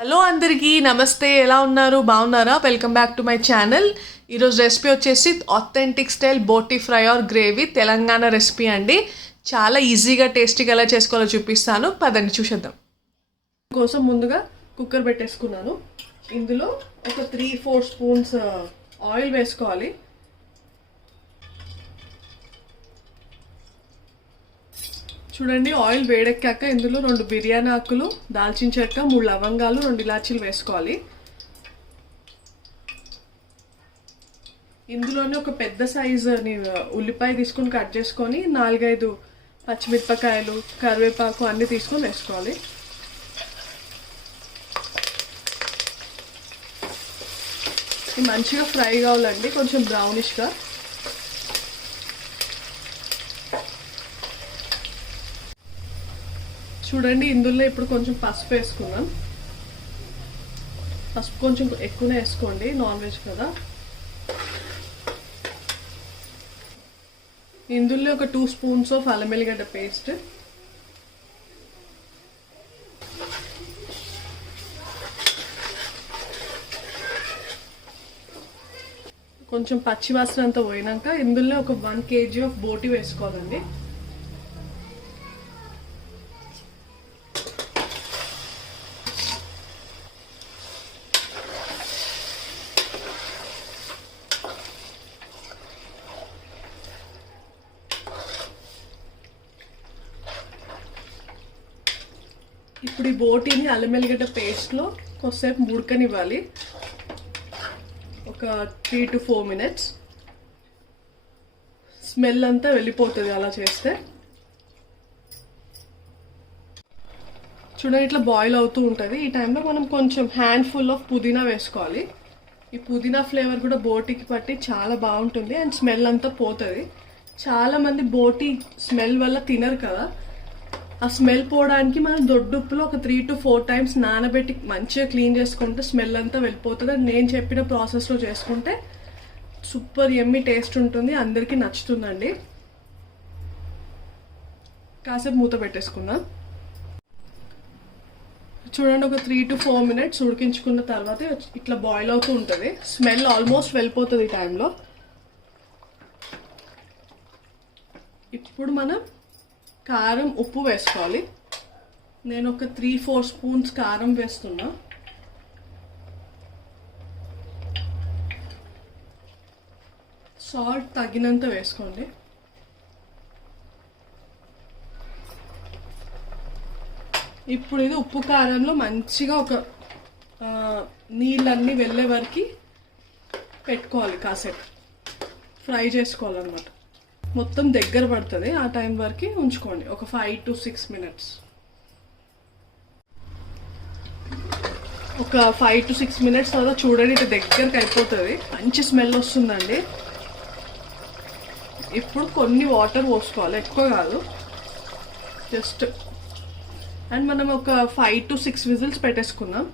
Hello అందరికీ నమస్తే. ఎలా ఉన్నారు? బాగున్నారా? Welcome back to my channel ఈరోజు రెసిపీ వచ్చేసి authentic style boti fry or gravy Telangana recipe అండి. చాలా ఈజీగా టేస్టీగా ఎలా చేసుకోవాలో చూపిస్తాను. పదండి చూసేద్దాం. కోసం ముందుగా కుక్కర్ పెట్టేసుకున్నాను. ఇందులో ఒక త్రీ ఫోర్ స్పూన్స్ ఆయిల్ వేసుకోవాలి. చూడండి ఆయిల్ వేడెక్కాక ఇందులో రెండు బిర్యానీ ఆకులు దాల్చిన చెక్క మూడు లవంగాలు రెండు ఇలాచీలు వేసుకోవాలి. ఇందులోనే ఒక పెద్ద సైజు ఉల్లిపాయ తీసుకొని కట్ చేసుకొని నాలుగైదు పచ్చిమిరపకాయలు కరివేపాకు అన్నీ తీసుకొని వేసుకోవాలి. మంచిగా ఫ్రై కావాలండి కొంచెం బ్రౌనిష్గా చూడండి ఇందులో ఇప్పుడు కొంచెం పసుపు వేసుకున్నాం పసుపు కొంచెం ఎక్కువనే వేసుకోండి నాన్ వెజ్ కదా. ఇందులో ఒక టూ స్పూన్స్ ఆఫ్ అల్లం వెల్లిగడ్డ పేస్ట్ కొంచెం పచ్చి వాసన అంతా పోయినాక ఇందులో ఒక వన్ కేజీ ఆఫ్ బోటి వేసుకోవాలండి. ఇప్పుడు ఈ బోటీని అల్లం వెల్లిగడ్డ పేస్ట్లో కొద్దిసేపు ముడకనివ్వాలి ఒక three to four minutes smell అంతా వెళ్ళిపోతుంది అలా చేస్తే. చూడండి ఇట్లా బాయిల్ అవుతూ ఉంటుంది. ఈ టైంలో మనం కొంచెం హ్యాండ్ ఫుల్ ఆఫ్ పుదీనా వేసుకోవాలి. ఈ పుదీనా ఫ్లేవర్ కూడా బోటీకి పట్టి చాలా బాగుంటుంది అండ్ స్మెల్ అంతా పోతుంది. చాలామంది బోటీ స్మెల్ వల్ల తినరు కదా. ఆ స్మెల్ పోవడానికి మనం దొడ్డుప్పులో ఒక త్రీ టు ఫోర్ టైమ్స్ నానబెట్టి మంచిగా క్లీన్ చేసుకుంటే స్మెల్ అంతా వెళ్ళిపోతుంది. అండ్ నేను చెప్పిన ప్రాసెస్లో చేసుకుంటే సూపర్ ఎమ్మి టేస్ట్ ఉంటుంది. అందరికీ నచ్చుతుందండి. కాసేపు మూత పెట్టేసుకుందాం. చూడండి ఒక త్రీ టు ఫోర్ మినిట్స్ ఉడికించుకున్న తర్వాత ఇట్లా బాయిల్ అవుతూ ఉంటుంది. స్మెల్ ఆల్మోస్ట్ వెళ్ళిపోతుంది ఈ టైంలో ఇప్పుడు మనం కారం ఉప్పు వేసుకోవాలి. నేను ఒక త్రీ ఫోర్ స్పూన్స్ కారం వేస్తున్నా. సాల్ట్ తగినంత వేసుకోండి. ఇప్పుడు ఇది ఉప్పు కారంలో మంచిగా ఒక నీళ్ళన్నీ వెళ్ళే వరకు పెట్టుకోవాలి కాసేపు. ఫ్రై చేసుకోవాలన్నమాట. మొత్తం దగ్గర పడుతుంది. ఆ టైం వరకు ఉంచుకోండి. ఒక ఫైవ్ టు సిక్స్ మినిట్స్ ఒక ఫైవ్ టు సిక్స్ మినిట్స్ తర్వాత చూడండి ఇటు దగ్గరకు అయిపోతుంది. మంచి స్మెల్ వస్తుందండి. ఇప్పుడు కొన్ని వాటర్ పోసుకోవాలి. ఎక్కువ కాదు. జస్ట్ అండ్ మనం ఒక ఫైవ్ టు సిక్స్ విజిల్స్ పెట్టేసుకుందాం.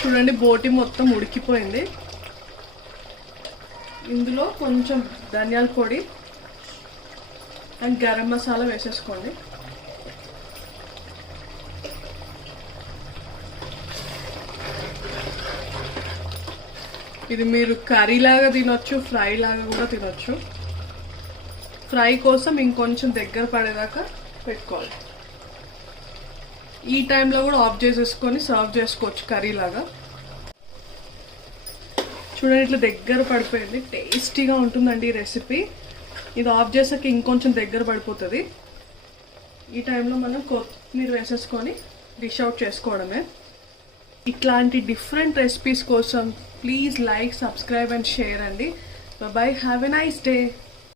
చూడండి బోటి మొత్తం ఉడికిపోయింది. ఇందులో కొంచెం ధనియాల పొడి అండ్ గరం మసాలా వేసేసుకోండి. ఇది మీరు కర్రీ లాగా తినొచ్చు ఫ్రై లాగా కూడా తినొచ్చు. ఫ్రై కోసం ఇంకొంచెం దగ్గర పడేదాకా పెట్టుకోవాలి. ఈ టైంలో కూడా ఆఫ్ చేసేసుకొని సర్వ్ చేసుకోవచ్చు కర్రీ లాగా. చూడండి ఇట్లా దగ్గర పడిపోయింది. టేస్టీగా ఉంటుందండి ఈ రెసిపీ ఇది ఆఫ్ చేసాక ఇంకొంచెం దగ్గర పడిపోతుంది. ఈ టైంలో మనం కొత్తిమీర వేసేసుకొని డిష్ అవుట్ చేసుకోవడమే. ఇట్లాంటి డిఫరెంట్ రెసిపీస్ కోసం please like subscribe and share అండి. Bye have a nice day